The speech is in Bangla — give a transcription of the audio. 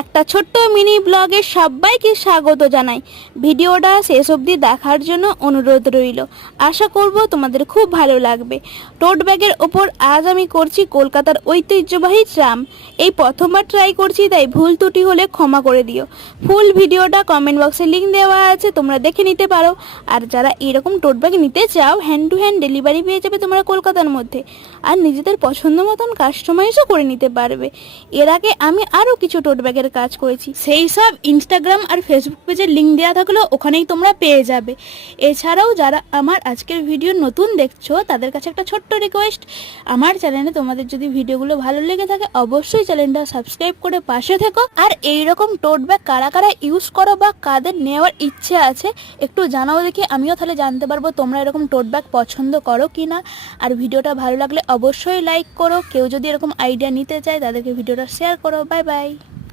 একটা ছোট্ট মিনি ব্লগে সবাইকে স্বাগত জানাই। ভিডিওটা শেষ অবধি দেখার জন্য অনুরোধ রইল। আশা করব তোমাদের খুব ভালো লাগবে। টোট ব্যাগের ওপর আজ আমি করছি কলকাতার ঐতিহ্যবাহী ট্রাম। এই প্রথমবার ট্রাই করছি, তাই ভুল ত্রুটি হলে ক্ষমা করে দিও। ফুল ভিডিওটা কমেন্ট বক্সে লিঙ্ক দেওয়া আছে, তোমরা দেখে নিতে পারো। আর যারা এরকম টোট ব্যাগ নিতে চাও, হ্যান্ড টু হ্যান্ড ডেলিভারি পেয়ে যাবে তোমরা কলকাতার মধ্যে। আর নিজেদের পছন্দ মতন কাস্টমাইজও করে নিতে পারবে। এর আগে আমি আরও কিছু টোট ব্যাগের কাজ করেছি, সেই সব ইনস্টাগ্রাম আর ফেসবুক পেজের লিঙ্ক দেওয়া থাকলেও ওখানেই তোমরা পেয়ে যাবে। এছাড়াও যারা আমার আজকের ভিডিও নতুন দেখছো, তাদের কাছে একটা ছোট্ট রিকোয়েস্ট, আমার চ্যানেলে তোমাদের যদি ভিডিওগুলো ভালো লেগে থাকে অবশ্যই চ্যানেলটা সাবস্ক্রাইব করে পাশে থেকো। আর এইরকম টোট ব্যাগ কারা কারা ইউজ করো বা কাদের নেওয়ার ইচ্ছে আছে একটু জানাও দেখি, আমিও তাহলে জানতে পারবো তোমরা এরকম টোট ব্যাগ পছন্দ করো কি না। আর ভিডিওটা ভালো লাগলে অবশ্যই লাইক করো। কেউ যদি এরকম আইডিয়া নিতে চায় তাদেরকে ভিডিওটা শেয়ার করো। Bye bye.